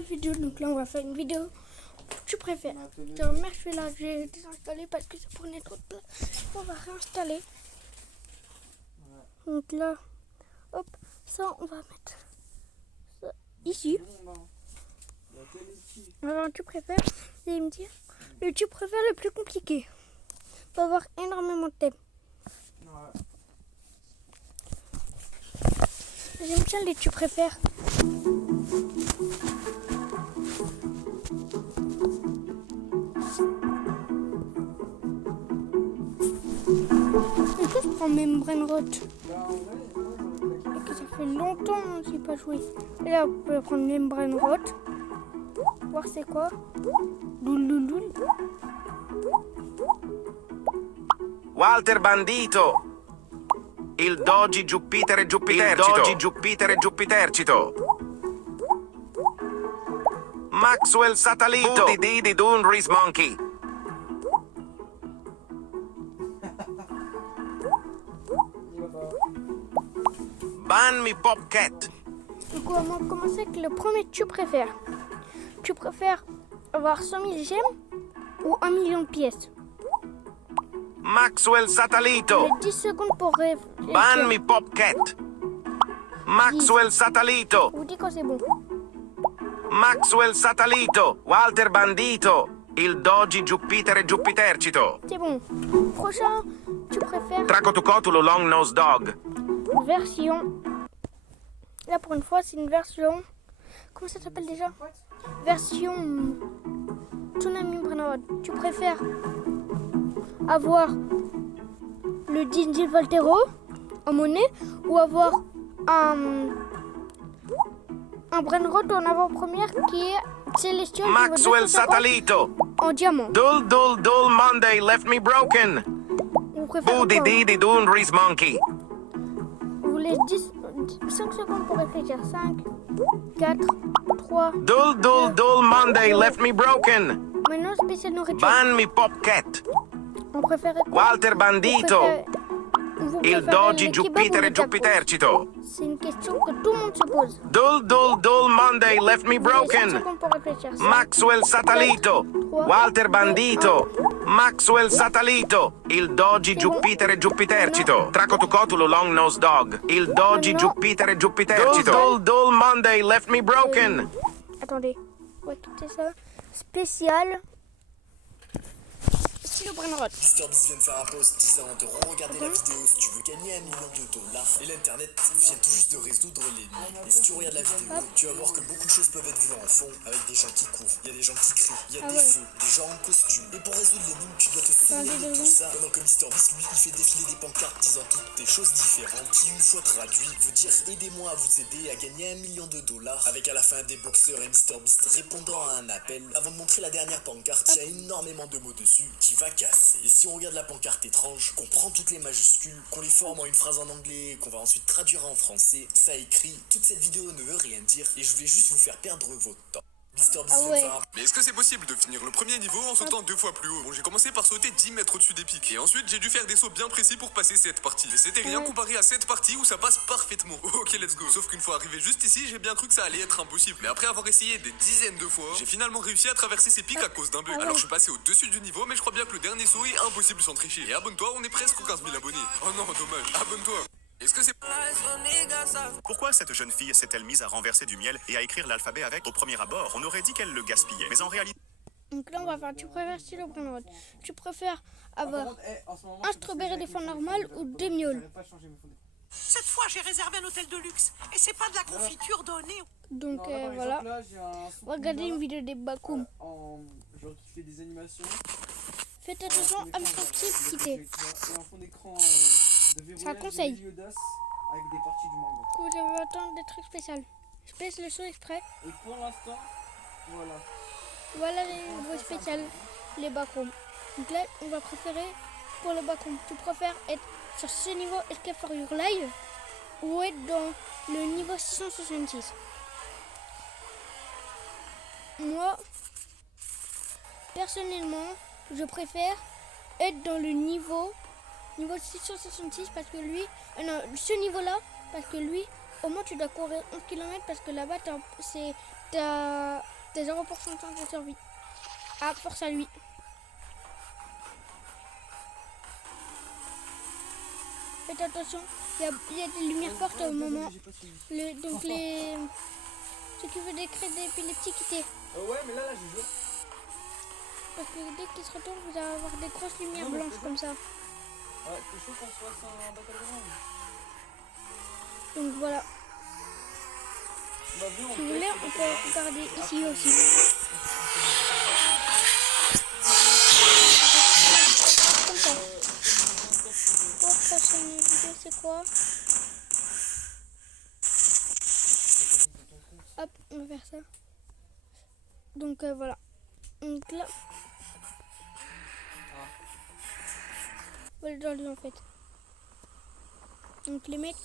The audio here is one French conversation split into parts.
nouvelle vidéo. Donc là on va faire une vidéo tu préfères. Genre je là j'ai désinstallé parce que ça prenait trop de place. On va réinstaller. Donc là, hop, ça on va mettre ça ici. Alors tu préfères, et me dire le tu préfères le plus compliqué. Il faut avoir énormément de thèmes. J'aime bien les tu préfères. Est-ce que je prends même Brainrot? Et que ça fait longtemps que j'ai pas joué. Et là, on peut prendre même Brainrot. Voir c'est quoi. Loulouloul. Walter Bandito. Il Doji Jupiter e Jupitercito. Il Doji Jupiter e Jupitercito. Maxwell Satalito. Didi Dun Reese Monkey. Ban mi Popcat. Du coup, on va commencer avec le premier tu préfères. Tu préfères avoir 100 000 gemmes ou 1 million de pièces? Maxwell Satalito. J'ai 10 secondes pour réfléchir. Ban mi Popcat. Maxwell Satalito. Je vous dis quand c'est bon. Maxwell Satalito. Walter Bandito. Il Doji Jupiter e Jupitercito. C'est bon. Prochain, tu préfères Tracotucotulu Long Nose Dog. version. Là pour une fois, c'est une version. Comment ça s'appelle déjà? Version Tsunami Brainrot. Tu préfères avoir le Dindi Voltero en monnaie ou avoir un Brainrot en avant-première qui est Célestial qui vaut Maxwell 250 Satalito. en diamant? Dul Dul Dul Monday left me broken. Vous préférez Boody quoi? Didi Dun Reese Monkey. Vous laisse 5 secondes pour réfléchir. 5, 4, 3. Dul Dul Dul Monday left me broken. Maintenant, spécial nourriture. Ban mi Popcat. On préférait quoi? Walter Bandito. Vous Il préférez Doji les kebabs ou Jupiter les e tacos? Jupitercito. C'est une question que tout le monde se pose. Dul Dul Dul Monday left me Vous avez 5 broken. secondes pour réfléchir. Maxwell Satalito. Walter Bandito. Maxwell Satalito. Il Doji Jupiter e Jupitercito. Tracotucotulu Long Nose Dog. Il Doji Jupiter e Jupitercito. Dul Dul Monday left me broken. Attendez, on va quitter ça. Spécial. Le Brainrot. MrBeast vient de faire un post disant de re-regarder la vidéo si tu veux gagner $1 million. Et l'internet vient tout juste de résoudre l'énigme. Et si tu regardes la vidéo, tu vas voir que beaucoup de choses peuvent être vues en fond avec des gens qui courent, il y a des gens qui crient, il y a des feux, des gens en costume. Et pour résoudre l'énigme, tu dois te souvenir de tout ça. Pendant que MrBeast, lui, il fait défiler des pancartes disant toutes des choses différentes qui, une fois traduit, veut dire aidez-moi à vous aider à gagner $1 million. Avec à la fin des boxeurs et MrBeast répondant à un appel. Avant de montrer la dernière pancarte, il y a énormément de mots dessus qui va casser. Et si on regarde la pancarte étrange, qu'on prend toutes les majuscules, qu'on les forme en une phrase en anglais, qu'on va ensuite traduire en français, ça écrit toute cette vidéo ne veut rien dire et je voulais juste vous faire perdre votre temps. MrBeast vient de faire un Mais est-ce que c'est possible de finir le premier niveau en sautant 2 fois plus haut? Bon, j'ai commencé par sauter 10 mètres au-dessus des pics. Et ensuite, j'ai dû faire des sauts bien précis pour passer cette partie. Et c'était rien comparé à cette partie où ça passe parfaitement. Ok, let's go. Sauf qu'une fois arrivé juste ici, j'ai bien cru que ça allait être impossible. Mais après avoir essayé des dizaines de fois, j'ai finalement réussi à traverser ces pics à cause d'un bug. Alors je suis passé au-dessus du niveau, mais je crois bien que le dernier saut est impossible sans tricher. Et abonne-toi, on est presque aux 15 000 abonnés. Oh non, dommage. Abonne-toi. Est-ce que c'est... Pourquoi cette jeune fille s'est-elle mise à renverser du miel et à écrire l'alphabet avec? Au premier abord, on aurait dit qu'elle le gaspillait. Mais en réalité... Donc là, on va faire tu préfères stylo Brainrot. Tu préfères avoir un strawberry des fois normal ou des mioles? Cette fois, j'ai réservé un hôtel de luxe. Et c'est pas de la confiture donnée. Donc voilà. Regardez une vidéo des Bakoum. Genre qui fait des animations. Faites attention à me sentir quitter. Et en fond d'écran de verrouillage Ça conseille. de l'audace avec des parties du manga. Vous avez attendre des trucs spéciaux. Je baisse le son exprès. Et pour l'instant, voilà. Voilà les voix spéciales, les Bakrooms. Donc là, on va préférer pour le Backroom. Tu préfères être sur ce niveau Escape for Your Life ou être dans le niveau 666? Moi, personnellement, je préfère être dans le niveau 666 parce que lui, non, ce niveau-là, parce que lui, au moins tu dois courir 11 km parce que là-bas, c'est t'as 0% de chance de survie. Ah, force à lui. Faites attention, il y a des lumières fortes au moment. J'ai pas suivi. Donc ceux qui veulent des crises d'épilepsie, quittez. Ouais, mais là, j'ai joué. Parce que dès qu'ils se retournent, vous allez avoir des grosses lumières blanches comme ça. Ouais, t'es chaud qu'on se fasse un battleground. Donc voilà. Bah, viens, on Si vous voulez, on peut regarder ici aussi. Comme ça. Pour prochaine vidéo, c'est quoi? Hop, on va faire ça. Donc voilà. Donc là. Voilà dans lui en fait. Donc les mecs.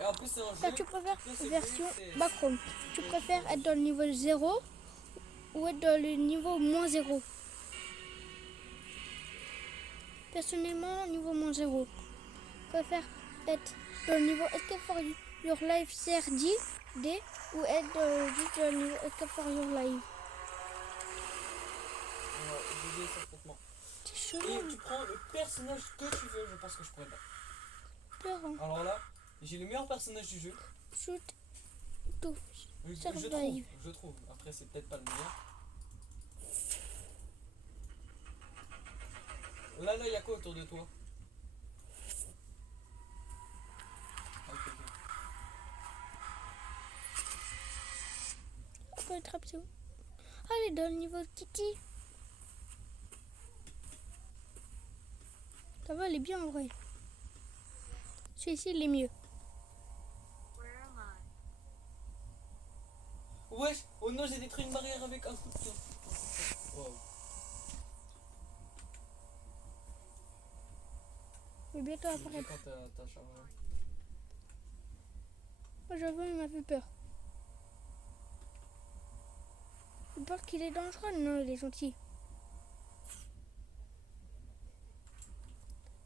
Et en plus, c'est un Ça, jeu. tu préfères c'est version c'est- Backrooms. Tu préfères être dans le niveau 0 ou être dans le niveau moins 0? Personnellement, niveau moins 0. Je préfère être dans le niveau Escape for Your Life CRD ou être juste dans le niveau Escape for Your Life. Ouais, j'ai dit ça complètement. C'est Et chelou, tu prends le personnage que tu veux, je pense que je pourrais pas. peur, hein. Alors là, j'ai le meilleur personnage du jeu. Shoot tout. Je Survive. trouve. Après, c'est peut-être pas le meilleur. Là, il y a quoi autour de toi? Ok, ok. On peut attraper ça où? Ah, elle est dans le niveau Kitty. Ça va, elle est bien en vrai. Celui-ci, il est mieux. Wesh, oh non, j'ai détruit une barrière avec un coup de pied. Wow. Il va bientôt apparaître. Quand t'as chargé. Moi, j'avoue, il m'a fait peur. Il pense qu'il est dangereux? Non, il est gentil.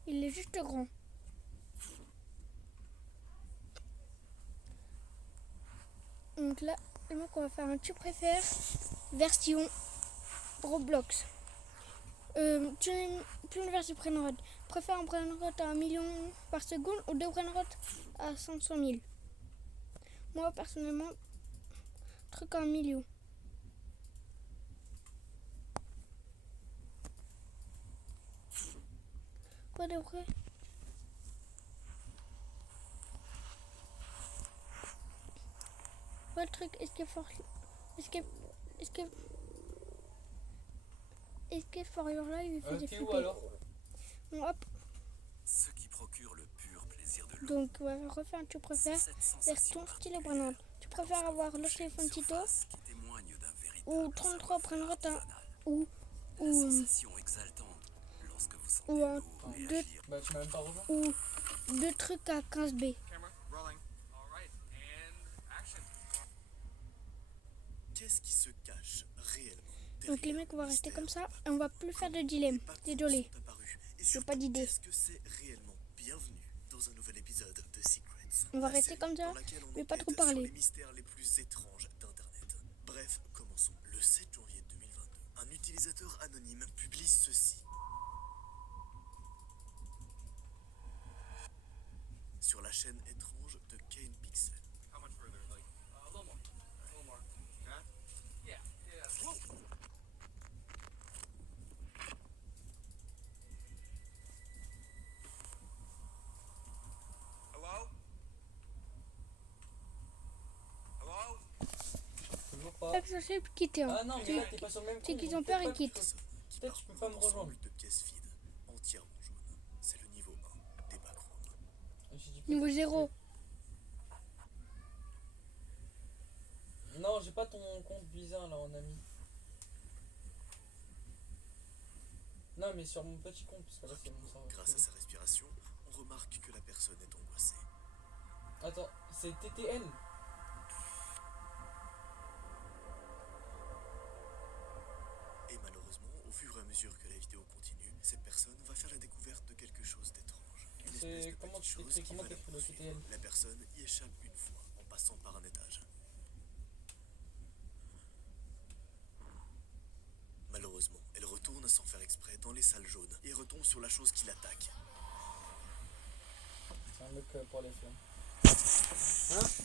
Il est juste grand. Donc là, le mec, on va faire un tu préfères version Roblox. Plus une version brainrot. Préfère un brainrot à 1 million par seconde ou 2 brainrot à 500 000. Moi, personnellement, truc à 1 million. Quoi de vrai? Quoi le truc? Escape for your life, il fait des T'es où flipper. alors? Bon, hop. Ce qui procure le pur plaisir de l'eau. Donc, on va refaire un tu préfères. Version style brainrot. Tu préfères avoir le téléphone Tito qui témoigne d'un véritable ou 33 brainrot ou sensation exaltante lorsque vous sentez ou un l'eau deux, réagir. Bah, tu m'as même pas rejoint. ou deux trucs à 15B. Qu'est-ce qui se cache réellement Donc les mecs, on va rester comme ça et on va plus faire de dilemme. Désolé, j'ai pas d'idée. Est-ce que c'est réellement bienvenu dans un nouvel épisode de Secrets? On va La rester série comme ça, dans laquelle on mais pas trop enquête sur parler. les mystères les plus étranges d'Internet. Bref, commençons. Le 7 janvier 2022, un utilisateur anonyme publie ceci. Sur la chaîne étrange de Kane Pixel. Toujours pas. Hop, je sais quitter. Hein. Ah non, mais là, t'es pas sur le même C'est compte, qu'ils donc ont peur, peut-être ils quittent. Qui Peut-être tu peux pas me parcourt un rejoindre. ensemble de pièces vides, entièrement jaunes. C'est le niveau 1 des backrooms. J'ai dit Niveau peut-être. 0. Non, j'ai pas ton compte bizarre là en ami. Non, mais sur mon petit compte, parce que là c'est mon serveur. Grâce à sa respiration, on remarque que la personne est angoissée. Attends, c'est TTL. Et malheureusement, au fur et à mesure que la vidéo continue, cette personne va faire la découverte de quelque chose d'étrange. Une espèce de Comment petite tu chose t'écris, qui comment va la t'écris le poursuivre. TTL? La personne y échappe une fois en passant par un étage. Malheureusement, elle retourne sans faire exprès dans les salles jaunes et retombe sur la chose qui l'attaque. C'est un mec pour les flammes.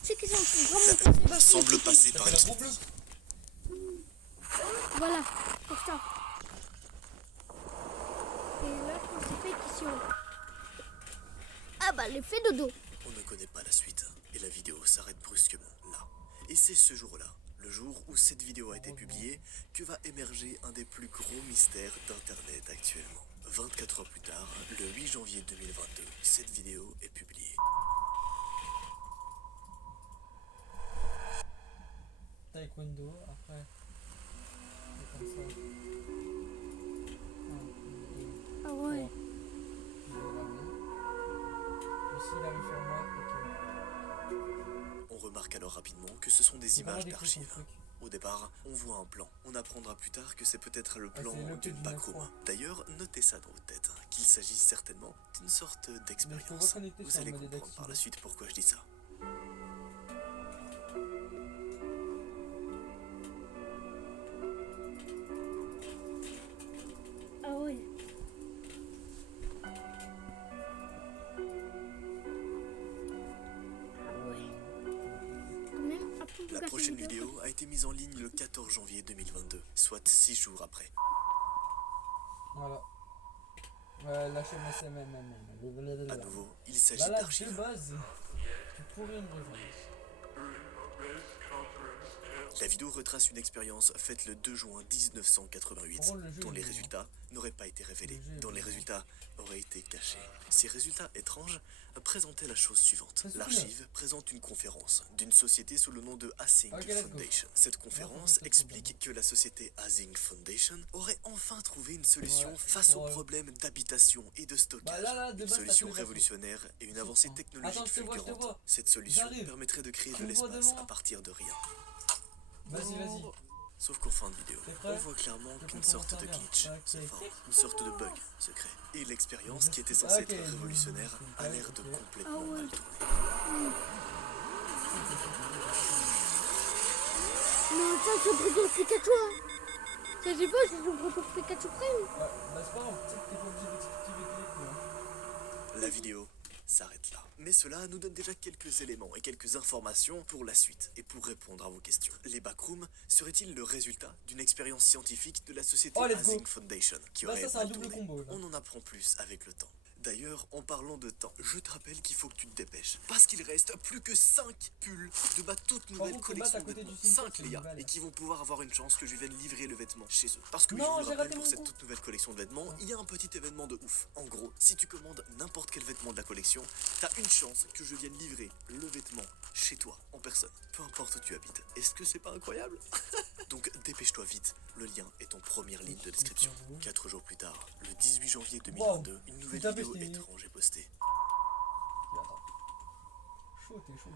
C'est qu'ils sont La vraiment bombe semble passer par une gros bleu. Voilà, c'est ça. Et là, on s'est fait question. Ah bah, l'effet dodo. On ne connaît pas la suite et la vidéo s'arrête brusquement là. Et c'est ce jour-là, le jour où cette vidéo a été publiée, que va émerger un des plus gros mystères d'internet actuellement. 24 heures plus tard, le 8 janvier 2022, cette vidéo est publiée. Taekwondo, après. C'est comme ça. Ah ouais. Ici, il arrive sur moi. Ok. On remarque alors rapidement que ce sont des C'est vraiment images des faux d'archives. trucs. Au départ, on voit un plan. On apprendra plus tard que c'est peut-être le plan c'est le d'une code backroom. 9.3. D'ailleurs, notez ça dans votre tête, qu'il s'agit certainement d'une sorte d'expérience. reconnecter Vous sur allez le mode comprendre par la d'activer. suite pourquoi je dis ça. Ah ouais. Quand même, un peu La plus prochaine facile. vidéo a été mise en ligne le 14 janvier 2022, soit 6 jours après. Voilà. Ouais, lâchez ma SMM. À nouveau, il s'agit Voilà, de d'archives. base. Tu pourrais me rejoindre. La vidéo retrace une expérience faite le 2 juin 1988, Oh, le jeu dont est les bien. résultats n'auraient pas été révélés, Le jeu est dont les bien. résultats auraient été cachés. Ces résultats étranges présentaient la chose suivante. Ça suffit, L'archive présente une conférence d'une société sous le nom de Async Ok, let's go. Foundation. Cette conférence c'est explique que la société Async Foundation aurait enfin trouvé une solution Ouais, face aux pour, problèmes d'habitation et de stockage. Bah là, de Une base, t'as solution tous les infos. révolutionnaire et une avancée Attends, technologique je te vois, je te fulgurante. vois. Cette solution J'arrive. permettrait de créer Tu de me vois l'espace devant à partir de rien. Vas-y. Sauf qu'en fin de vidéo, T'es prêt? on voit clairement Je qu'une peux sorte de commencer à glitch faire. se Ok. forme, une sorte de bug se crée. Et l'expérience qui était censée Ok, être révolutionnaire a l'air de ok. complètement Ah ouais. mal tourner. Non, ça, c'est pour Pikachu. Ça, j'ai pas, c'est pour Pikachu Prime. Ouais, bah c'est pas grave, tu sais que t'es pas obligé d'exactiver tous les coups. Hein. La vidéo s'arrête là. Mais cela nous donne déjà quelques éléments et quelques informations pour la suite et pour répondre à vos questions. Les backrooms seraient-ils le résultat d'une expérience scientifique de la société Oh, let's go. Async Foundation qui Là, aurait ça, c'est un mal double tourné? combo, là. On en apprend plus avec le temps. D'ailleurs, en parlant de temps, je te rappelle qu'il faut que tu te dépêches. Parce qu'il reste plus que 5 pulls de ma toute nouvelle contre, collection battre à de côté vêtements. du cimetière, 5 c'est les une gars, balle. et qui vont pouvoir avoir une chance que je vienne livrer le vêtement chez eux. Parce que Non, je vous le j'ai rappelle, raté pour mon cette coup. toute nouvelle collection de vêtements, il y a un petit événement de ouf. En gros, si tu commandes n'importe quel vêtement de la collection, t'as une chance que je vienne livrer le vêtement chez toi, en personne, peu importe où tu habites. Est-ce que c'est pas incroyable? Donc dépêche-toi vite, le lien est en première ligne de description. 4 jours plus tard, le 18 janvier 2022, une nouvelle Putain, vidéo mais je t'ai- étrange est postée. Chaud, t'es chaud.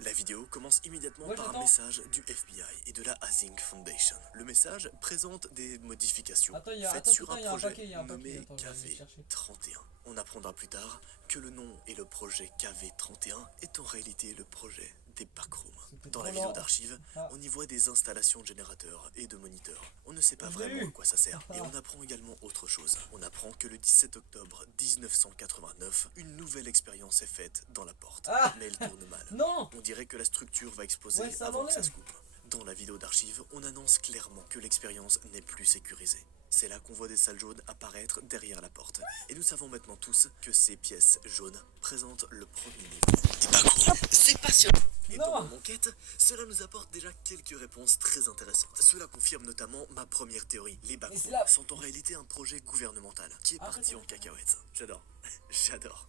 La vidéo commence immédiatement Ouais, par un j'attends. message du FBI et de la Async Foundation. Le message présente des modifications Attends, il y a- faites attends, sur attends, il y a un un projet paquet, il y a un paquet. nommé Attends, je vais aller chercher. KV31. On apprendra plus tard que le nom et le projet KV31 est en réalité le projet des backrooms. C'était Dans trop la vidéo lent. d'archives, Ah. on y voit des installations de générateurs et de moniteurs. On ne sait pas J'ai vraiment eu. à quoi ça sert. Et Ah. on apprend également autre chose. On apprend que le 17 octobre 1989, une nouvelle expérience est faite dans la porte. Ah. Mais elle tourne mal. Non. On dirait que la structure va exploser Ouais, ça avant que ça m'enlève. se coupe. Dans la vidéo d'archives, on annonce clairement que l'expérience n'est plus sécurisée. C'est là qu'on voit des salles jaunes apparaître derrière la porte. Et nous savons maintenant tous que ces pièces jaunes présentent le premier niveau des backrooms. C'est passionnant. Et Non. dans mon enquête, cela nous apporte déjà quelques réponses très intéressantes. Cela confirme notamment ma première théorie. Les c'est backrooms là- sont en réalité un projet gouvernemental qui est Arrête. parti en cacahuète. J'adore. J'adore.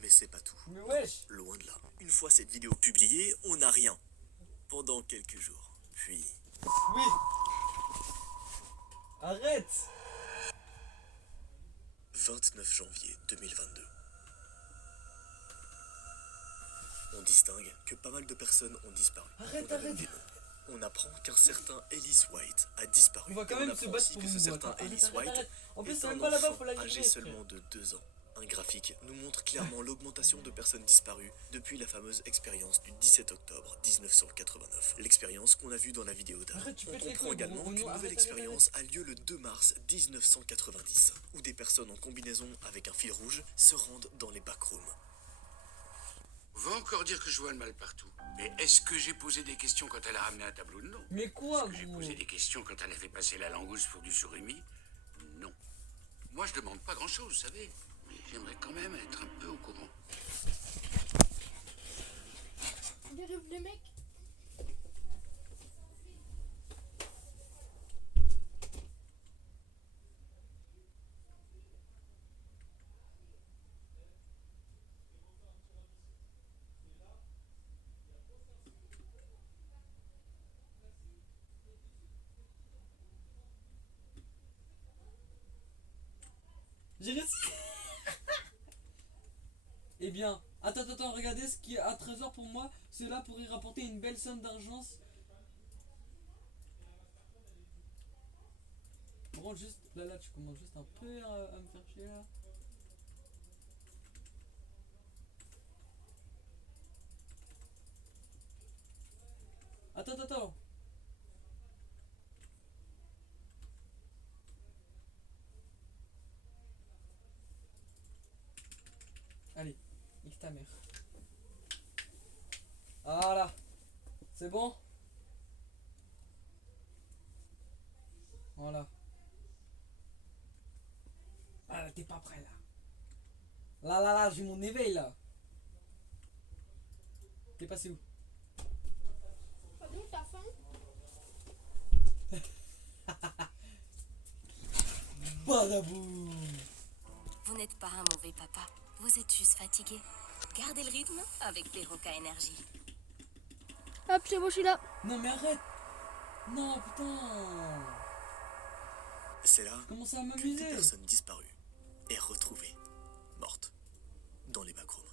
Mais c'est pas tout. Mais wesh. Loin de là. Une fois cette vidéo publiée, on n'a rien. Pendant quelques jours. Puis, Oui. Arrête. 29 janvier 2022. On distingue que pas mal de personnes ont disparu. Arrête, On a même arrête. des noms. On apprend qu'un certain Ellis White a disparu. On va quand Et même on se apprend battre aussi pour que une ce boîte. certain Arrête, Ellis arrête, White arrête. En plus, est c'est un même pas là-bas, enfant faut la âgé livrer. seulement de 2 ans. Un graphique nous montre clairement l'augmentation de personnes disparues depuis la fameuse expérience du 17 octobre 1989. L'expérience qu'on a vue dans la vidéo d'avant. Arrête, tu On pètes les comprend couilles, également Bruno, qu'une arrête, nouvelle arrête, expérience a lieu le 2 mars 1990, où des personnes en combinaison avec un fil rouge se rendent dans les backrooms. On va encore dire que je vois le mal partout. Mais est-ce que j'ai posé des questions quand elle a ramené un tableau de nom? Mais quoi, Est-ce que j'ai gros? posé des questions quand elle a fait passer la langouste pour du surimi? Non. Moi, je demande pas grand-chose, vous savez. Mais j'aimerais quand même être un peu au courant. Dérive les mecs. J'ai réussi. Eh bien, attends, regardez ce qui est à 13h pour moi. Cela pourrait rapporter une belle somme d'argent. Bon, juste, là, tu commences juste un peu à me faire chier là. Attends. Allez, nique ta mère. Voilà. C'est bon? Voilà. Ah là, t'es pas prêt là. Là, j'ai mon éveil là. T'es passé où? Pardon, t'as faim? Badaboum. Vous n'êtes pas un mauvais papa. Vous êtes juste fatigué. Gardez le rythme avec les Roca Énergie. Hop, c'est bon, je suis là. Non mais arrête. Non putain. C'est là Je commence à qu'une des m'amuser. personnes disparues est retrouvée, morte, dans les backrooms,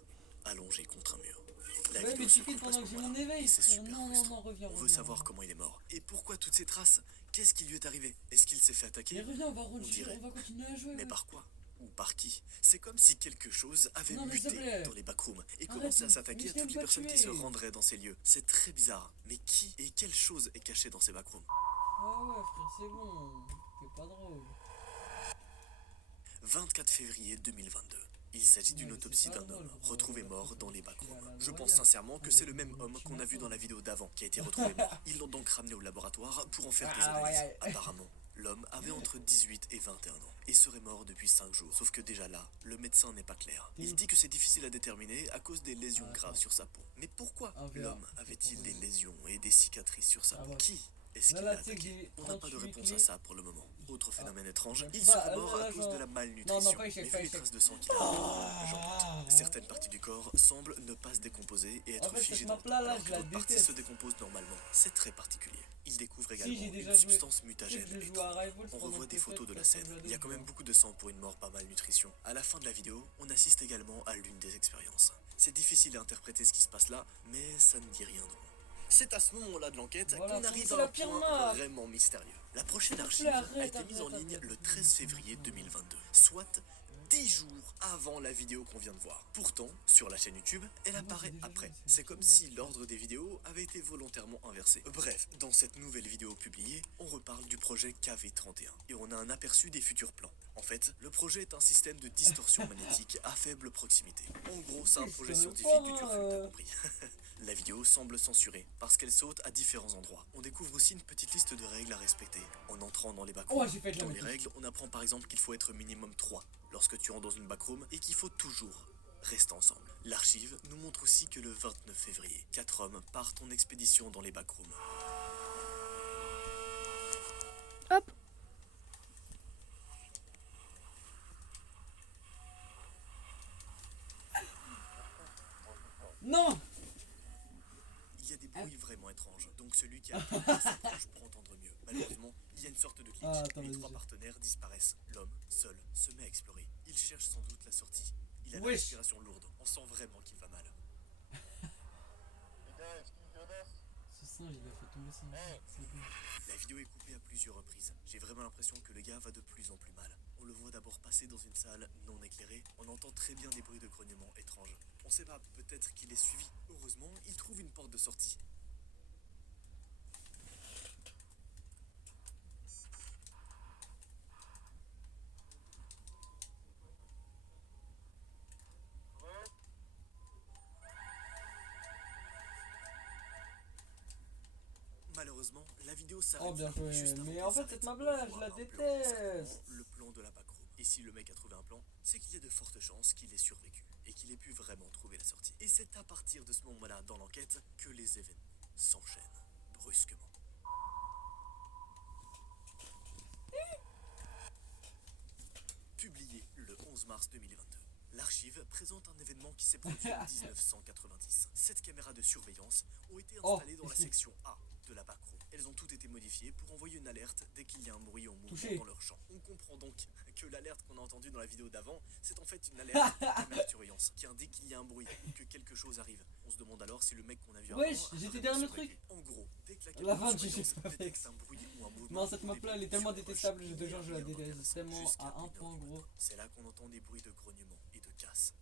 allongée contre un mur. La Ouais, vidéo mais se tu quittes coupe à pendant ce que j'ai moment-là, mon éveil. et c'est frère. super Non, frustrant. reviens. On veut savoir comment il est mort. Et pourquoi toutes ces traces? Qu'est-ce qui lui est arrivé? Est-ce qu'il s'est fait Mais attaquer? reviens, on va dirait. continuer à jouer. Mais ouais. par quoi? Ou par qui? C'est comme si quelque chose avait Non, mais s'il te muté plaît. dans les backrooms et Arrête, commençait à mais s'attaquer je à t'aime toutes les pas personnes qui se tuer. rendraient dans ces lieux. C'est très bizarre. Mais qui et quelle chose est cachée dans ces backrooms? Ah ouais, frère, c'est bon. C'est pas drôle. 24 février 2022. Il s'agit d'une Ouais, mais autopsie c'est pas d'un drôle, homme gros. retrouvé mort dans les Il a backrooms. la Je loyale. pense sincèrement que c'est le même homme Tu qu'on a vu dans la m'entends. vidéo d'avant qui a été retrouvé mort. Ils l'ont donc ramené au laboratoire pour en faire des Ah, analyses. ouais. Apparemment, l'homme avait entre 18 et 21 ans et serait mort depuis 5 jours. Sauf que déjà là, le médecin n'est pas clair. Il dit que c'est difficile à déterminer à cause des lésions graves sur sa peau. Mais pourquoi Un verre. l'homme avait-il des lésions et des cicatrices sur sa Ah peau? ouais. Qui est-ce Là, qui là, l'a tu sais que attaqué? j'ai On n'a pas de 38 réponse à clés. ça pour le moment. Autre phénomène étrange, Bah, il serait là, mort là, à cause genre- de la malnutrition. Non, pas échec, Mais pas vu les échec. traces de sang qu'il a, j'en doute. Certaines parties du corps semblent ne pas se décomposer et être En fait, figées cette dans le temps, map-là, alors je que la d'autres parties déteste. se décomposent normalement. C'est très particulier. Il découvre également j'ai déjà une joué. substance Tu sais mutagène que je joue étrange. à Rivals On pendant revoit que des le photos de fait, la quand scène. j'allais Il y a quand jouer. même beaucoup de sang pour une mort par malnutrition. À la fin de la vidéo, on assiste également à l'une des expériences. C'est difficile à interpréter ce qui se passe là, mais ça ne dit rien de bon. C'est à ce moment-là de l'enquête Voilà, qu'on arrive c'est à la un pire point map. vraiment mystérieux. La prochaine S'il te archive plaît, a arrête, été mise en arrête, ligne arrête. le 13 février 2022, soit 10 jours avant la vidéo qu'on vient de voir. Pourtant, sur la chaîne YouTube, elle Moi, apparaît j'ai déjà après. vu, C'est comme si l'ordre des vidéos avait été volontairement inversé. Bref, dans cette nouvelle vidéo publiée, on reparle du projet KV31 et on a un aperçu des futurs plans. En fait, le projet est un système de distorsion magnétique à faible proximité. En gros, c'est un Je projet connais scientifique pas, du turfu, t'as compris. La vidéo semble censurée parce qu'elle saute à différents endroits. On découvre aussi une petite liste de règles à respecter en entrant dans les backrooms. Oh, j'ai fait de la Dans les maîtrise. règles, on apprend par exemple qu'il faut être minimum 3 lorsque tu rentres dans une backroom et qu'il faut toujours rester ensemble. L'archive nous montre aussi que le 29 février, 4 hommes partent en expédition dans les backrooms. Hop. Non. Il y a des bruits vraiment étranges, donc celui qui a s'approche pour entendre mieux. Malheureusement, il y a une sorte de glitch Ah, attends, et les vas-y, 3 j'ai- partenaires disparaissent. L'homme, seul, se met à explorer. Il cherche sans doute la sortie. Il a la Wesh. respiration lourde. On sent vraiment qu'il va mal. Ce singe, il a fait tomber son. C'est bon. La vidéo est coupée à plusieurs reprises. J'ai vraiment l'impression que le gars va de plus en plus mal. On le voit d'abord passer dans une salle non éclairée. On entend très bien des bruits de grognement étranges. On sait pas, peut-être qu'il est suivi. Heureusement, il trouve une porte de sortie. Malheureusement, la vidéo s'arrête. Oh bien joué, juste avant mais qu'elle en fait s'arrête. cette map là, On je voit la un plan, déteste. certainement le plan de la backroom. Et si le mec a trouvé un plan, c'est qu'il y a de fortes chances qu'il ait survécu et qu'il ait pu vraiment trouver la sortie. Et c'est à partir de ce moment-là dans l'enquête que les événements s'enchaînent brusquement. Publié le 11 mars 2022. L'archive présente un événement qui s'est produit en 1990. 7 caméras de surveillance ont été installées dans la section A de la backroom. Elles ont toutes été modifiées pour envoyer une alerte dès qu'il y a un bruit en mouvement dans leur champ. On comprend donc que l'alerte qu'on a entendue dans la vidéo d'avant, c'est en fait une alerte de caméra de surveillance qui indique qu'il y a un bruit ou que quelque chose arrive. On se demande alors si le mec qu'on a vu avant... Wesh, j'étais derrière le truc. En gros, dès que la La caméra fin de du jeu surveillance avec. détecte un bruit ou un mouvement... Non, cette map là elle est tellement détestable, je te jure, je la déteste tellement à un point gros. C'est là qu'on entend des bruits de grognement et de casse.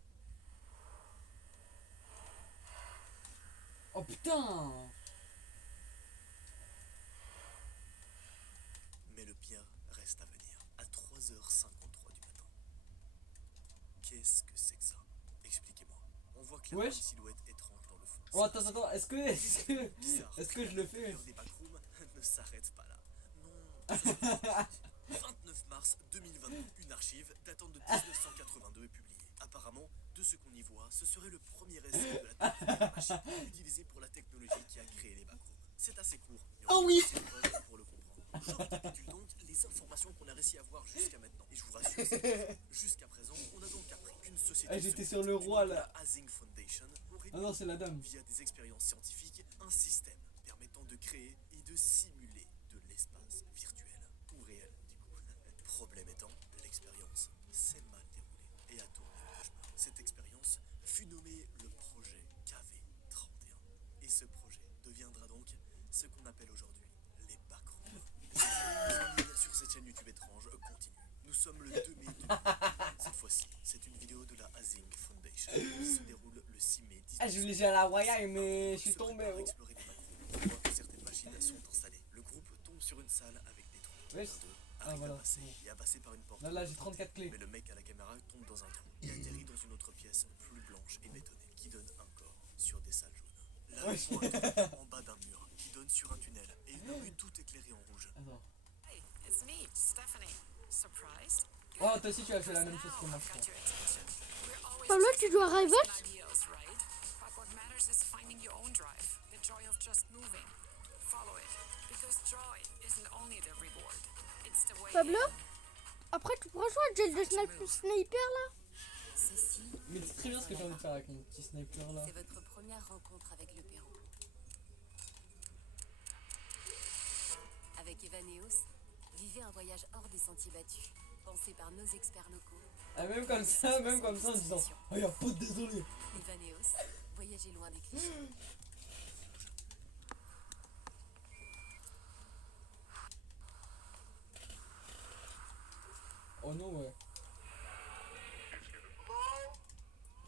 Oh putain. Mais le pire reste à venir. À 3h53 du matin. Qu'est-ce que c'est que ça? Expliquez-moi. On voit clairement une silhouette étrange dans le fond. Oh attends, est-ce que je le fais? L'heure des backrooms ne s'arrête pas là. Non. 29 mars 2022, une archive datant de 1982 est publiée. Apparemment, de ce qu'on y voit, ce serait le premier essai de la toute première machine utilisée pour la technologie qui a créé les backrooms. C'est assez court. Oh oui. Pour le comprendre. Je récapitule donc les informations qu'on a réussi à voir jusqu'à maintenant. Et je vous rassure, c'est jusqu'à présent, on a donc appris qu'une société... J'étais sur le roi là. La Hazing Foundation aurait Ah non, c'est la dame. via des expériences scientifiques, un système permettant de créer et de simuler de l'espace virtuel ou réel du coup. Problème étant, l'expérience s'est mal déroulée et a tourné au cauchemar. Cette expérience fut nommée le projet KV-31 et ce projet deviendra donc ce qu'on appelle aujourd'hui les backrooms. Les vidéos sur cette chaîne YouTube étrange continuent. Nous sommes le 2 mai 2000. Cette fois-ci, c'est une vidéo de la Hazing Foundation qui se déroule le 6 mai 19... Ah je voulais à la royale mais je suis tombé. Explorer les backrooms. On voit que certaines machines sont installées. Le groupe tombe sur une salle avec des trous. Wesh. Arrive voilà. à passer et à passer par une porte. Là j'ai 34 clés. Mais le mec à la caméra tombe dans un trou et atterrit dans une autre pièce plus blanche et bétonnée qui donne encore sur des salles jaunes. Là, ils voient un trou en bas d'un mur qui donne sur un tunnel et une rue tout éclairée en rouge. Attends. Hey, it's me, Stephanie. Surprised? Oh toi aussi tu as fait la même chose que moi je crois. Pablo, tu joues à Rival? Ideas, right? But what matters is finding your own drive, the joy of just moving. Follow it, because joy isn't only the reward, it's the way. Pablo, après tu pourras jouer à Gel de Sniper là? Ceci, Mais c'est très bien ce que j'ai envie de faire avec mon petit sniper là. c'est votre première rencontre avec le Pérou. Avec Evaneos, vivez un voyage hors des sentiers battus, pensé par nos experts locaux. Ah même comme ça en disant oh y'a pas de désolé. Evaneos, voyagez loin des clichés. Oh non ouais.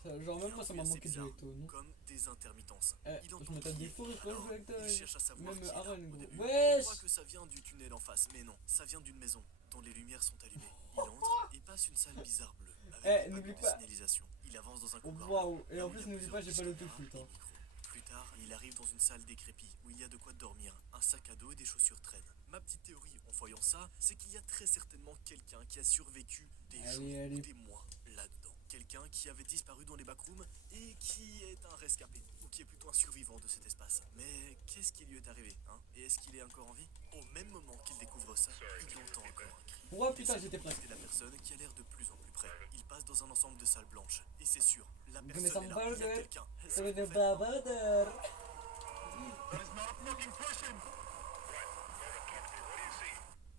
Ça, genre même moi ça m'a C'est manqué de bizarre, veto, non? comme des intermittences. Eh, Il je entend me tape des crier fous alors, avec il cherche à savoir même qui est là Aaron au gros. début. Il Wesh. croit que ça vient du tunnel en face, mais non, ça vient d'une maison dont les lumières sont allumées. Il entre et passe une salle bizarre bleue avec des n'oublie panneaux de pas. signalisation. Il avance dans un couloir. Waouh. Et là en où plus il y a n'oublie pas plusieurs j'ai pas disques l'autofute et hein. micros. Plus tard, il arrive dans une salle décrépite où il y a de quoi dormir, un sac à dos et des chaussures traînent. Ma petite théorie en voyant ça, c'est qu'il y a très certainement quelqu'un qui a survécu des jours ou des mois là-dedans. Quelqu'un qui avait disparu dans les backrooms et qui est un rescapé, ou qui est plutôt un survivant de cet espace. Mais qu'est-ce qui lui est arrivé, hein? Et est-ce qu'il est encore en vie? Au même moment qu'il découvre ça, il entend encore un cri. Oh putain j'étais prêt. C'est la personne qui a l'air de plus en plus près. Il passe dans un ensemble de salles blanches, et c'est sûr, la Mais personne ça est me là, parle il y a de- quelqu'un. Ça veut dire babader.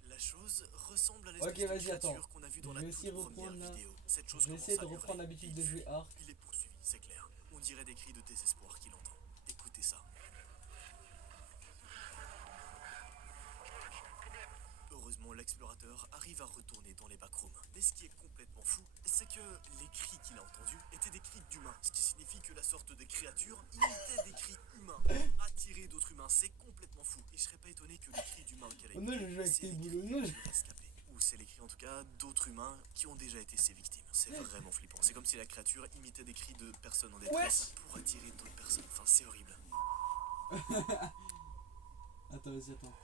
La chose ressemble à Ok, l'espèce de vas-y, attends. créature qu'on a vu dans Je la vais toute essayer de première reprendre, là. vidéo. Cette chose Je vais commence essayer à de hurler. reprendre l'habitude de Il jouer fuit. Ark. Il est poursuivi, c'est clair. On dirait des cris de désespoir qu'il entend. Écoutez ça. Heureusement, la l'explorateur arrive à retourner dans les backrooms. Mais ce qui est complètement fou, c'est que les cris qu'il a entendus étaient des cris d'humains, ce qui signifie que la sorte de créature imitait des cris humains, attirer d'autres humains. C'est complètement fou. Et je serais pas étonné que les cris d'humains qu'elle a Oh non, je joue avec c'est tes les boulots, cris non, de rescapés. Ou c'est les cris en tout cas d'autres humains qui ont déjà été ses victimes. C'est vraiment flippant. C'est comme si la créature imitait des cris de personnes en détresse pour attirer d'autres personnes. Enfin, c'est horrible. Attends, vas-y, attends.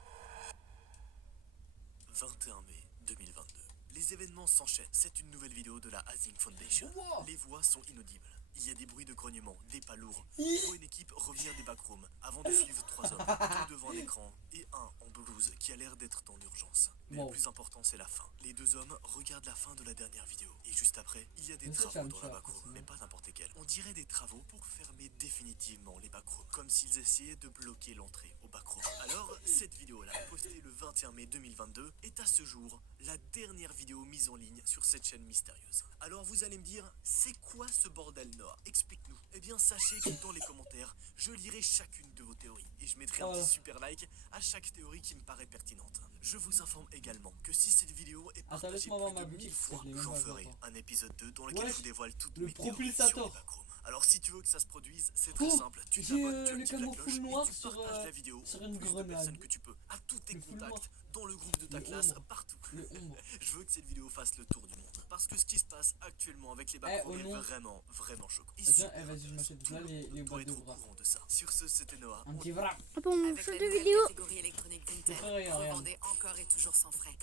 21 mai 2022. Les événements s'enchaînent. C'est une nouvelle vidéo de la Hazing Foundation. Wow. Les voix sont inaudibles. Il y a des bruits de grognement, des pas lourds. On voit une équipe revenir des backrooms avant de suivre 3 hommes, 2 devant l'écran et un en blouse qui a l'air d'être dans l'urgence. Mais Wow. le plus important, c'est la fin. Les 2 hommes regardent la fin de la dernière vidéo. Et juste après, il y a des Mais ça, ça travaux me dans la fait backroom, impressionner. mais pas n'importe lesquels. On dirait des travaux pour fermer définitivement les backrooms, comme s'ils essayaient de bloquer l'entrée au backroom. Alors, cette vidéo-là, postée le 21 mai 2022, est à ce jour la dernière vidéo mise en ligne sur cette chaîne mystérieuse. Alors vous allez me dire, c'est quoi ce bordel, Noah? Explique-nous. Eh bien, sachez que dans les commentaires, je lirai chacune de vos théories et je mettrai un Oh. petit super like à chaque théorie qui me paraît pertinente. Je vous informe également que si cette vidéo est Attends, partagée laisse-moi voir plus de ma 1000 bille, fois, je l'ai même j'en pas ferai encore. un épisode 2 dans lequel Wesh, je vous dévoile toutes le mes théories sur propulsator. les backrooms. Alors si tu veux que ça se produise, c'est très Oh, simple. Tu j'ai, t'abonnes, tu le actives la camo cloche full et noir tu sur, partages la vidéo sur au une plus de grenade. personnes que tu peux, à tous tes Le full contacts, noir. dans le groupe de ta Le classe, ombre. partout. Le ombre. Je veux que cette vidéo fasse le tour du monde. Parce que ce qui se passe actuellement avec les backrooms au est nom. vraiment, vraiment choquant. Et Tiens, super vas-y, je m'achète intéressant. là Tout le les monde doit boîtes de être au bras. courant de ça. Sur ce, c'était Noah. Un petit wrap. Ah bon, Avec fin la de nouvelle vidéo. catégorie électronique Vinted, frère, regarde. revendez encore et toujours sans frais.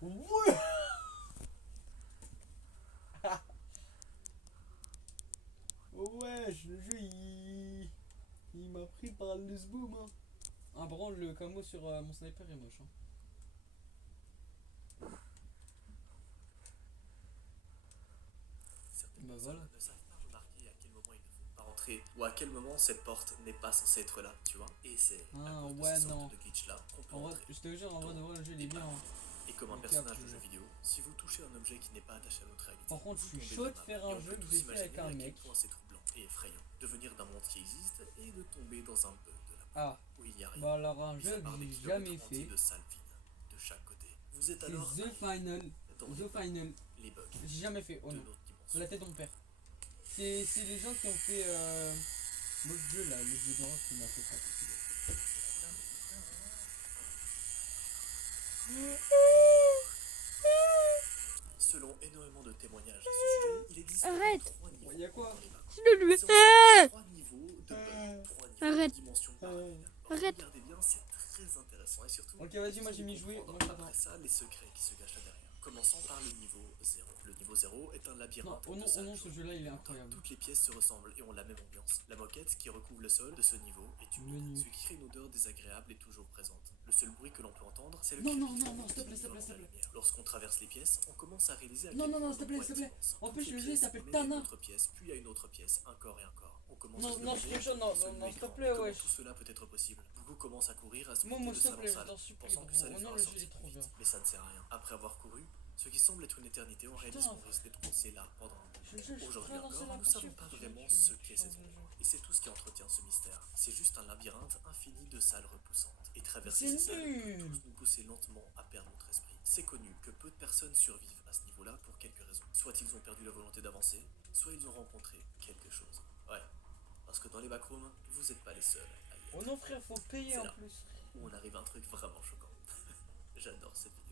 Ouais. Ouais, le jeu il m'a pris par le boom. Hein. Ah, par contre, le camo sur mon sniper est moche. Hein. Certaines Bah personnes voilà. ne savent pas remarquer à quel moment ils ne font pas entrer ou à quel moment cette porte n'est pas censée être là, tu vois. Et c'est à Ah, cause de ouais, ces non. sortes de glitch là qu'on peut En vrai, entrer. je te jure, en vrai, de vrai, le jeu il est bien. Hein. Et comme un Ok, personnage de après, jeu vidéo, si vous touchez un objet qui n'est pas attaché à notre réalité, Par contre, je vous suis tombez chaud de dans la faire map. Et un on jeu peut que tous j'ai fait avec imaginer un à quel mec. point c'est troublant et effrayant de venir d'un monde qui existe et de tomber dans un bug de la map Ah, où il n'y a rien. bah alors un Mis à jeu part que des j'ai kilomètres jamais entiers fait. de salles vides de chaque côté. Vous êtes C'est alors The Final. dans The Final. les bugs J'ai jamais fait, oh de non. notre dimension. La tête de mon père. C'est les gens qui ont fait l'autre jeu là, le jeu d'horreur qui m'a fait ça. Selon énormément de témoignages à ce sujet, il existe Arrête. 3 niveaux. Il y a quoi? dans les backrooms. Je le lui. C'est ensuite 3 niveaux de bugs, 3 niveaux Arrête. de dimensions parallèles. Arrête. Regardez bien, c'est très intéressant et surtout. Ok, vas-y, moi vous j'ai mis allez jouer. comprendre Moi j'attends. après ça les secrets qui se cachent là derrière. Commençons par le niveau 0. Le niveau 0 est un Non, labyrinthe. oh de non, oh salles non, ce jeu là il est incroyable. Toutes les pièces se ressemblent et ont la même ambiance. La moquette qui recouvre le sol de ce niveau est humide, Menu. ce qui crée une odeur désagréable et toujours présente. Le seul bruit que l'on peut entendre, c'est le Non, non, crépitement non, non, s'il te qui plaît, s'il te plaît, vole s'il te dans la plaît. lumière. Lorsqu'on traverse les pièces, on commence à réaliser à Non, quel non, non, point s'il te le plaît, bois s'il te est plaît. immense. En Toutes plus, les le jeu, il pièces s'appelle mènent à une Tana. autre pièce, puis à une autre pièce, encore et encore. On commence à Non, se non, demander je te jure, non, sur non, le non, s'il te écran plaît, comment wesh. tout cela peut être possible. Beaucoup commencent à courir, à se Moi, monter de s'il te salle plaît, en je salle, t'en supplie, pensant que gros. ça Oh les non, fera le jeu, sortir il est trop plus bien. vite. Mais ça ne sert à rien. Après avoir couru, ce qui semble être une éternité, en réalité, on risque d'être coincé là pendant un moment. Je te jure, je suis Aujourd'hui prêt à lancer encore, la nous ne savons poursuite. pas Je vraiment suis- ce je qu'est suis cet dans le jeu. endroit. Et c'est tout ce qui entretient ce mystère. C'est juste un labyrinthe infini de salles repoussantes. Et traverser C'est ces salles peut nul. tous nous pousser lentement à perdre notre esprit. C'est connu que peu de personnes survivent à ce niveau-là pour quelques raisons. Soit ils ont perdu la volonté d'avancer, soit ils ont rencontré quelque chose. Ouais, parce que dans les backrooms, vous n'êtes pas les seuls à y être. Oh non, frère, faut payer C'est en là plus. où on arrive à un truc vraiment choquant. J'adore cette vidéo.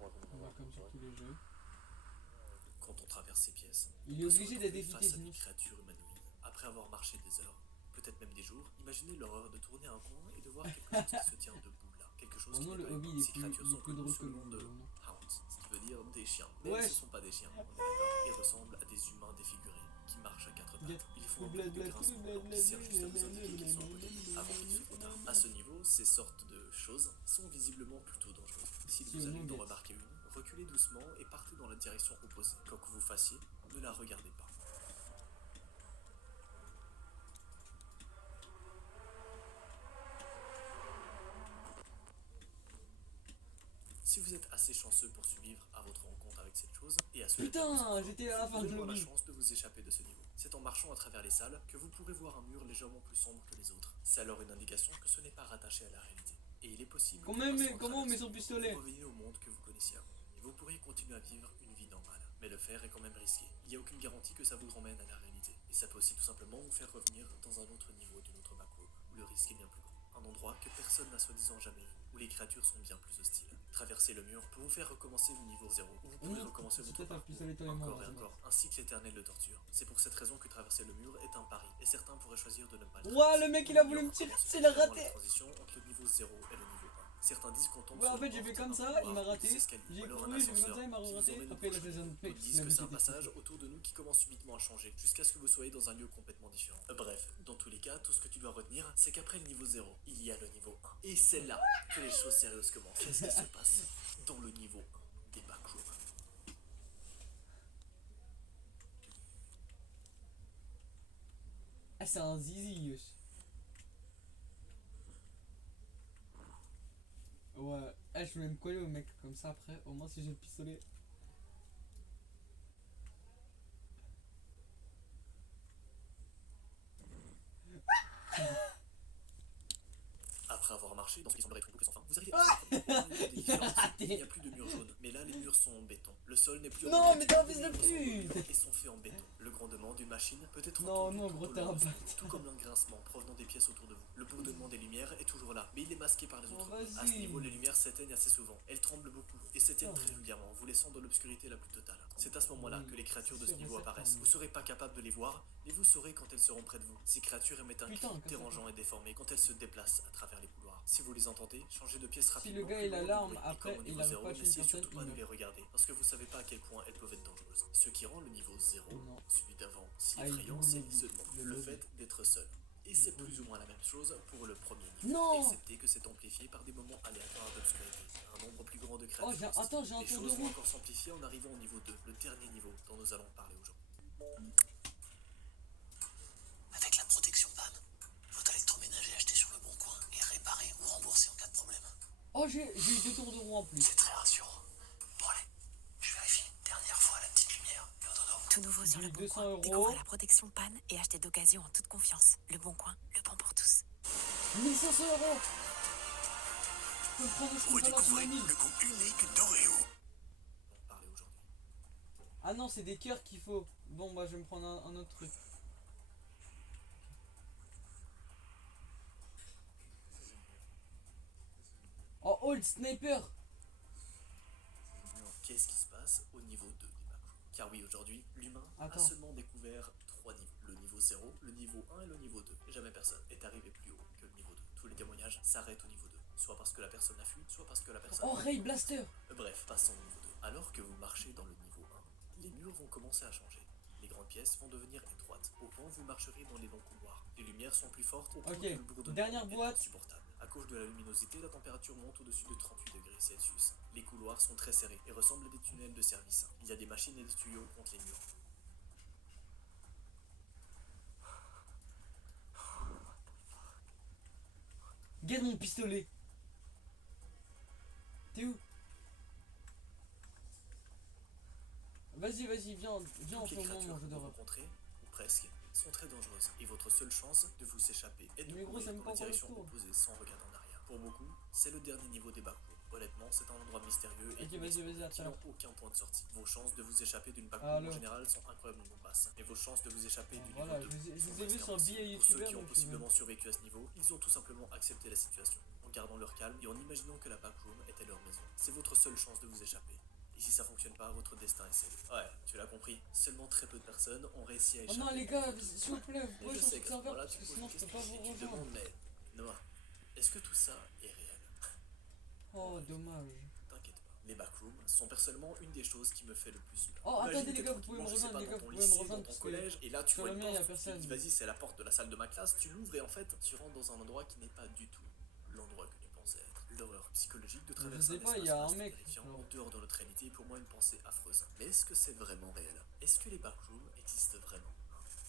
On va comme sur tous les jeux. Quand on traverse ces pièces, Il est on peut se obligé retrouver d'être face évité à des limite. créatures humanoïdes. Après avoir marché des heures, peut-être même des jours, imaginez l'horreur de tourner un coin et de voir quelque chose qui se tient debout là. Quelque chose Oh qui non, n'est le pas hobby humain. il Ces est plus créatures sont drôle connues que sous le le nom de jeu, non. hounds, ce qui veut dire des chiens. Mais Ouais. ce ne sont pas des chiens, on est d'accord. Ils ressemblent à des humains défigurés qui marchent à quatre pattes. Ils font un bruit de grincement qui sert juste à vous indiquer qu'ils sont impotent avant qu'ils se trop tard. À ce niveau, ces sortes de choses sont visiblement plutôt dangereuses. S'il Si, vous au arrive nom d'en des- remarquer une, reculez doucement et partez dans la direction opposée. Quoi que vous fassiez, ne la regardez pas. Si vous êtes assez chanceux pour survivre à votre rencontre avec cette chose et à ce Putain, j'étais à la fin vous de aurez la l'objet. chance de vous échapper de ce niveau. C'est en marchant à travers les salles que vous pourrez voir un mur légèrement plus sombre que les autres. C'est alors une indication que ce n'est pas rattaché à la réalité. Et il est possible Comment qu'en on met- passant à comment on travers met ce son niveau, pistolet? vous reveniez au monde que vous connaissiez avant. Et vous pourriez continuer à vivre une vie normale. Mais le faire est quand même risqué. Il n'y a aucune garantie que ça vous ramène à la réalité. Et ça peut aussi tout simplement vous faire revenir dans un autre niveau d'une autre backroom, où le risque est bien plus grand. Un endroit que personne n'a soi-disant jamais vu, où les créatures sont bien plus hostiles. Traverser le mur pour vous faire recommencer au niveau 0, où vous pourrez recommencer c'est votre peut-être un parcours, pistolet, toi et moi, encore et c'est bon. encore, un cycle éternel de torture. C'est pour cette raison que traverser le mur est un pari, et certains pourraient choisir de ne pas le Ouah, traverser. le mec, il a voulu Le me mur tirer, commence il a effectivement raté. la transition entre le niveau 0 et le niveau 1. Certains disent qu'on tombe Ouais, sur en fait, une j'ai fait porte, comme un ça, couloir il m'a ou raté. des escaliers, J'ai ou alors un couru, j'ai fait comme ascenseur ça, il m'a qui vous raté. emmène au Après, là, prochain j'ai un niveau. mec, Ils disent que c'est un passage autour de nous qui commence subitement à changer, jusqu'à ce que vous soyez dans un lieu complètement différent. Bref, dans tous les cas, tout ce que tu dois retenir, c'est qu'après le niveau 0, il y a le niveau 1. Et c'est là que les choses sérieuses commencent. Qu'est-ce qui se passe dans le niveau 1 des backrooms? Ah, c'est un zizi, wesh. Ouais, ah, je voulais me coller au mec comme ça après, au moins si j'ai le pistolet. Après avoir marché dans ce qui semblerait être une boucle sans fin, vous arrivez à des différences. Il n'y a plus de murs jaunes, mais là les murs sont en béton. Le sol n'est plus en Non, béton, mais t'es un les fils de murs sont pute. bleus et sont faits en béton. Le grondement d'une machine peut être Non, entendu non, tout gros, au t'es long un du studio, bâtard. tout comme un grincement provenant des pièces autour de vous. Le bourdonnement des lumières est toujours là, mais il est masqué par les Oh, autres. vas-y. À ce niveau, les lumières s'éteignent assez souvent. Elles tremblent beaucoup et s'éteignent Oh. très régulièrement, vous laissant dans l'obscurité la plus totale. C'est à ce moment-là Oui, que les créatures de c'est ce niveau sûr et apparaissent. certain, Vous mais- serez pas capable de les voir, mais vous saurez quand elles seront près de vous. Ces créatures émettent un Putain, cri comme ça. dérangeant et déformé quand elles se déplacent à travers les couloirs. Si vous les entendez, changez de pièce Si rapidement. le gars que il a le l'arme, bruit. Et après comme au il niveau arrive 0, pas à tuer une n'essayez personne, surtout il pas de meurt. les regarder, parce que vous savez pas à quel point elles peuvent être dangereuses. Ce qui rend le niveau 0, Non. celui d'avant, si Ah, effrayant, il c'est le- l'isolement, le le lobby. fait d'être seul. Et c'est plus ou moins la même chose pour le premier niveau. Non. Excepté que c'est amplifié par des moments aléatoires d'obscurité. Un nombre plus grand de créatures. Oh, attends, j'ai un Les tour de choses vont roue. encore s'amplifier en arrivant au niveau 2, le dernier niveau dont nous allons parler aujourd'hui. Avec la protection PAN, votre électroménager acheté sur le bon coin est réparé ou remboursé en cas de problème. Oh, j'ai eu 2 tours de roue en plus. C'est très rassurant. Bon allez, je vérifie. Dernière fois la petite lumière et au dodo. Tout nouveau sur J'ai Le Bon 200 Coin. euros. Découvre la protection PAN et achetez d'occasion en toute confiance. Le Bon Coin, le bon pour tous. 1500 euros. Faut le prendre ce qu'on Redécouvrez a le goût unique d'Oreo. On va parler aujourd'hui. Ah non, c'est des cœurs qu'il faut. Bon, bah je vais me prendre un autre truc. Oh, Old Sniper. Qu'est-ce qui se passe au niveau 2 des backrooms? Car oui, aujourd'hui, l'humain a Attends. seulement découvert 3 niveaux. Le niveau 0, le niveau 1 et le niveau 2. Et jamais personne est arrivé plus haut que le niveau 2. Tous les témoignages s'arrêtent au niveau 2. Soit parce que la personne a fui, soit parce que la personne... Oh, Ray Blaster. Bref, passons au niveau 2. Alors que vous marchez dans le niveau 1, les murs vont commencer à changer. Les grandes pièces vont devenir étroites, au point où vous marcherez dans les longs couloirs. Les lumières sont plus fortes, au point Ok, que le bourdonnement dernière est boîte. insupportable. À cause de la luminosité, la température monte au-dessus de 38 degrés Celsius. Les couloirs sont très serrés et ressemblent à des tunnels de service. Il y a des machines et des tuyaux contre les murs. Garde mon pistolet. T'es où? Vas-y, viens, on Toutes fait les au moins créatures mon que jeu vous d'horreur. rencontrez, ou presque, sont très dangereuses. Et votre seule chance de vous échapper est de Mais gros, courir ça me dans prend la pas le direction tour. opposée sans regarder en arrière. Pour beaucoup, c'est le dernier niveau des backrooms. Honnêtement, c'est un endroit mystérieux et Ok, inexploré vas-y, qui attends. n'a aucun point de sortie. Vos chances de vous échapper d'une backroom Allô. en général sont incroyablement basses. Et vos chances de vous échapper du Voilà, niveau 2 je sont les ai vus presque sur un billet impossibles. Pour ceux youtubeur. qui ont donc, possiblement survécu à ce niveau, ils ont tout simplement accepté la situation, en gardant leur calme et en imaginant que la backroom était leur maison. C'est votre seule chance de vous échapper. Et si ça fonctionne pas, votre destin est scellé. Ouais, tu l'as compris. Seulement très peu de personnes ont réussi à Oh échapper. non, les gars, s'il vous plaît, vous Et pouvez je changer sais de que serveur voilà, parce tu que poses sinon une je peux question pas et vous tu te rejoindre. demandes, mais Noah, est-ce que tout ça est réel? Oh, dommage. T'inquiète pas. Les backrooms sont personnellement une des choses qui me fait le plus peur. Oh, Imagine, attendez, les t'es gars, vous pouvez me tranquillement, je sais rejoindre, pas, les dans gars, ton vous pouvez me lycée, rejoindre dans ton parce que collège, et là tu sur vois le une mien, y a porte, tu te personne. dis vas-y c'est la porte de la salle de ma classe, tu l'ouvres et en fait tu rentres dans un endroit qui n'est pas du tout l'endroit que tu pensais être. L'horreur psychologique de traverser sais un pas, espace y a un vaste et mec, terrifiant alors. en dehors de notre réalité est pour moi une pensée affreuse. Mais est-ce que c'est vraiment réel? Est-ce que les backrooms existent vraiment?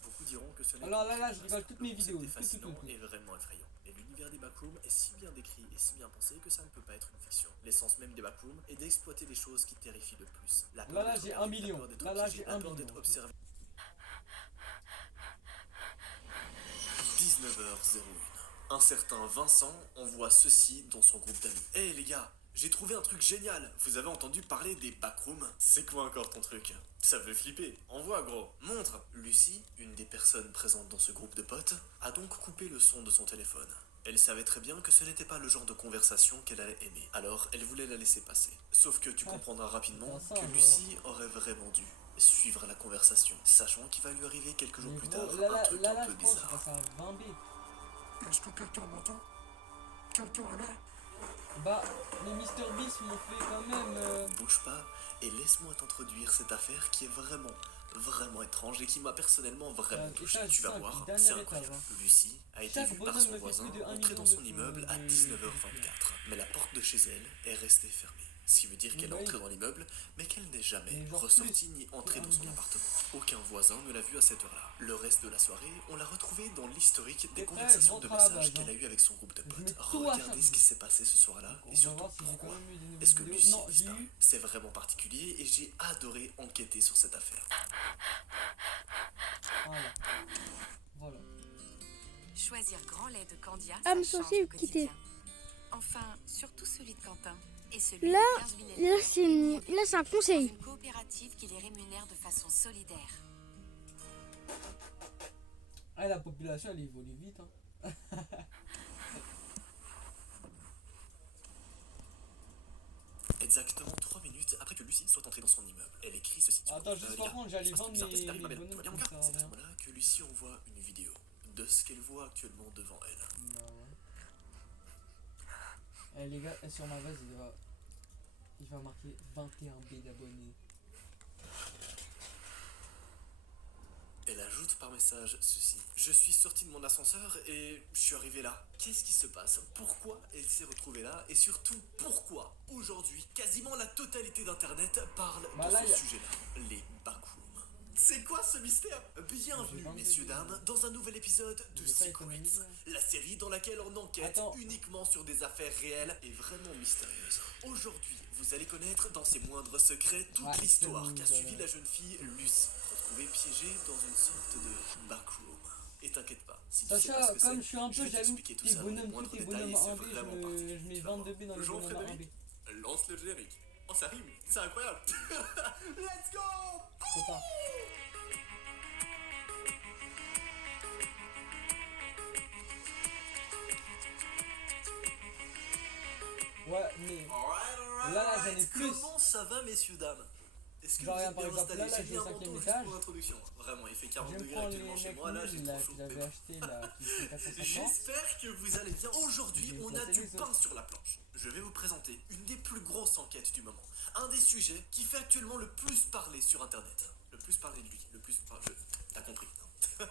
Beaucoup diront que ce n'est Alors qu'une là, je fiction. rigole toutes mes Le concept vidéos. est Tout. fascinant et vraiment effrayant. Et l'univers des backrooms est si bien décrit et si bien pensé que ça ne peut pas être une fiction. L'essence même des backrooms est d'exploiter les choses qui terrifient le plus. La peur Là, d'être j'ai repéré, 1 million. La peur d'être Là, piégé, j'ai la 1 peur million. d'être observé. 19h01. Un certain Vincent envoie ceci dans son groupe d'amis. Hey les gars, j'ai trouvé un truc génial. Vous avez entendu parler des backrooms? C'est quoi encore ton truc? Ça veut flipper. Envoie gros. Montre. Lucie, une des personnes présentes dans ce groupe de potes, a donc coupé le son de son téléphone. Elle savait très bien que ce n'était pas le genre de conversation qu'elle allait aimer. Alors elle voulait la laisser passer. Sauf que tu comprendras rapidement que Lucie aurait vraiment dû suivre la conversation, sachant qu'il va lui arriver quelques jours plus tard un truc un peu Je pense que bizarre. ça va faire 20 B. Est-ce que quelqu'un m'entend? Quelqu'un est là? Bah, les Mister Beast m'ont fait quand même. Bouge pas et laisse-moi t'introduire cette affaire qui est vraiment étrange et qui m'a personnellement vraiment touché. étage Tu vas 5, voir, dernier c'est étage, incroyable. hein. Lucie a été Chaque vue par bonhomme son me fait voisin plus de 1 entrer dans million son de immeuble à de- 19h24. Mais la porte de chez elle est restée fermée. Ce qui veut dire qu'elle est Oui. entrée dans l'immeuble, mais qu'elle n'est jamais Mais genre ressortie plus ni entrée que dans un son million. appartement. Aucun voisin ne l'a vue à cette heure-là. Le reste de la soirée, on l'a retrouvée dans l'historique des C'est conversations vrai, de je rentre à la messages base, qu'elle a hein. eues avec son groupe de Je mets potes. tout à Regardez chaque- ce qui s'est passé ce soir-là On et va surtout voir si j'ai quand pourquoi. même eu des nouvelles Est-ce que vidéos. Lucie Non, est j'ai disparue? eu. C'est vraiment particulier et j'ai adoré enquêter sur cette affaire. Voilà. Choisir grand lait de Candia, Ah, mais ça ça change aussi, le quitter. quotidien. Enfin, surtout celui de Quentin. Et celui Là, de 15 000 élèves là c'est un dans conseil. une coopérative qui les rémunère de façon solidaire. Ah, la population elle évolue vite. Hein. Exactement 3 minutes après que Lucie soit entrée dans son immeuble. Elle écrit ceci. Attends, juste les par gars, contre, j'allais il se passe vendre bizarre, mes qu'est-ce qui t'arrive, ma belle? bonhommes Tout va bien, mon qui gars? servent à C'est à ce rien. moment-là que Lucie envoie une vidéo de ce qu'elle voit actuellement devant elle. Bah ouais. Eh les gars, sur ma base il va marquer 21 B d'abonnés. Elle ajoute par message ceci. Je suis sortie de mon ascenseur et je suis arrivé là. Qu'est-ce qui se passe? Pourquoi elle s'est retrouvée là? Et surtout, pourquoi aujourd'hui, quasiment la totalité d'internet parle Bah de là, ce y a- sujet-là? Les backrooms. C'est quoi ce mystère? Bienvenue, J'ai messieurs, vendu- dames, dans un nouvel épisode de J'ai pas Secrets. économisé. La série dans laquelle on enquête Attends. uniquement sur des affaires réelles et vraiment mystérieuses. Aujourd'hui, vous allez connaître dans ses moindres secrets toute Ouais, l'histoire c'est qu'a bon, suivi voilà. la jeune fille Lucie, retrouvée piégée dans une sorte de backroom. Et t'inquiète pas, si tu sais pas ce Sacha, que comme c'est, je suis un je peu vais jaloux, t'expliquer tout tes ça dans les bonhommes, tous moindres tes détails, bonhommes c'est 1B, vraiment je particulier. mets Tu vas voir. 22 B dans les bonhommes 1B. Jean-Frédéric, lance le générique. Oh, ça rime, c'est incroyable. Let's go! Trop tard. Ouais, mais là, j'en ai plus. Comment ça va, messieurs, dames? Est-ce que Genre, vous êtes par bien exemple, installés? là, J'ai j'ai mis le un 5e manteau juste étage. pour l'introduction. Vraiment, il fait 40 Je me degrés prends les actuellement chez mecs moi. Là, j'ai nuls trop là chaud. que Mais j'avais bon. acheté là, qui fait 450. J'espère que vous allez bien. Aujourd'hui, Je vais on a placer du les pain autres. sur la planche. Je vais vous présenter une des plus grosses enquêtes du moment. Un des sujets qui fait actuellement le plus parler sur Internet. Le plus parler de lui. Le plus... Enfin, t'as compris. hein.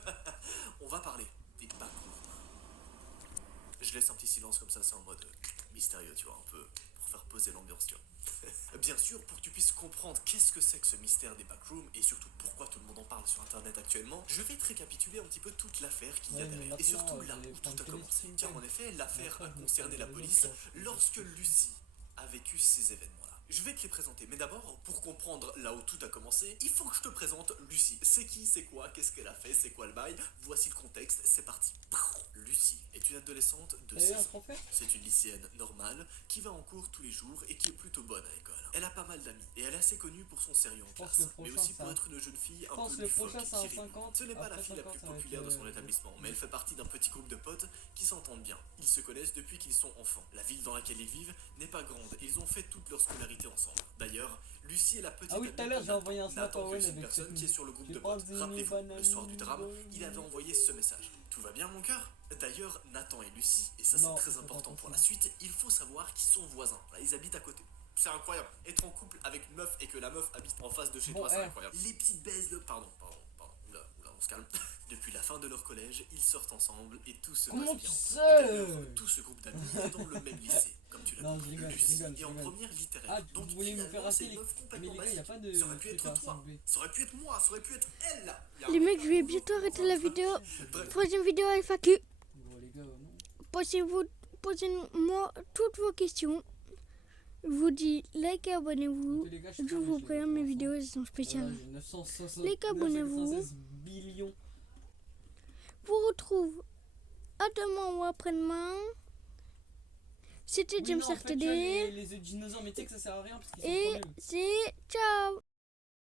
On va parler des backrooms. Je laisse un petit silence comme ça, c'est en mode mystérieux, tu vois, un peu pour faire poser l'ambiance, tu vois. Bien sûr, pour que tu puisses comprendre qu'est-ce que c'est que ce mystère des backrooms et surtout pourquoi tout le monde en parle sur internet actuellement, je vais te récapituler un petit peu toute l'affaire qu'il y a Ouais, mais derrière et maintenant, surtout là je vais où tout prendre a que les commencé. streams Car en time. effet, l'affaire Après, a je vais concerné la prendre les police autres, lorsque Lucie a vécu ces événements-là. Je vais te les présenter, mais d'abord, pour comprendre là où tout a commencé, il faut que je te présente Lucie. C'est qui, c'est quoi, qu'est-ce qu'elle a fait, c'est quoi le bail? Voici le contexte, c'est parti. Lucie est une adolescente de T'as eu 16 un ans. trophée? C'est une lycéenne normale qui va en cours tous les jours et qui est plutôt bonne à l'école. Elle a pas mal d'amis et elle est assez connue pour son sérieux en pense classe, le mais prochain, aussi pour ça- être une jeune fille Je un pense peu le loufoque prochain, qui c'est un rit. 50. Ce n'est pas la Après fille la 50, plus ça va être, populaire de son établissement, mais elle fait partie d'un petit groupe de potes qui s'entendent bien. Ils se connaissent depuis qu'ils sont enfants. La ville dans laquelle ils vivent n'est pas grande et ils ont fait toute leur scolarité ensemble. D'ailleurs, Lucie est la petite Ah oui, amie tout à l'heure, de j'ai envoyé un snap à Nathan, Owen c'est une avec personne cette qui est musique. sur le groupe J'ai de pas potes. dit Rappelez-vous, le soir du drame, banane. il avait envoyé ce message. Tout va bien, mon cœur? D'ailleurs, Nathan et Lucie, et ça c'est Non, très c'est important pas pour possible. la suite, il faut savoir qu'ils sont voisins. Là, ils habitent à côté. C'est incroyable. Être en couple avec une meuf et que la meuf habite en face de chez Bon, toi, c'est eh. incroyable. Les petites baises de... Pardon. Oula, on se calme. Depuis la fin de leur collège, ils sortent ensemble et tout se Comment passe tu bien. sais? D'ailleurs, tout ce groupe d'amis est dans le même lycée. Comme tu Non, je rigole, je rigole, et je en rigole. première littéraire. Ah, Donc vous voulez me faire finalement, rater c'est les... 9 Mais complètement les gars, y a pas de basiques. Ça aurait pu truc être à toi, 5B. ça aurait pu être moi, ça aurait pu être elle là. Les mecs, je vais bientôt arrêter la vidéo. Prochaine vidéo FAQ. Bon, les gars, non. Posez-moi toutes vos questions. Je vous dis, likez, abonnez-vous. Les gars, Je vous préviens, mes vidéos elles sont spéciales. J'ai 960 Les gars, abonnez-vous. 996 billions. Je vous retrouve à demain ou après-demain. C'était Oui, James non, en fait, RTD. les œufs de dinosaures, mais tu sais que ça sert à rien parce qu'ils sont Et trop nuls. c'est ciao.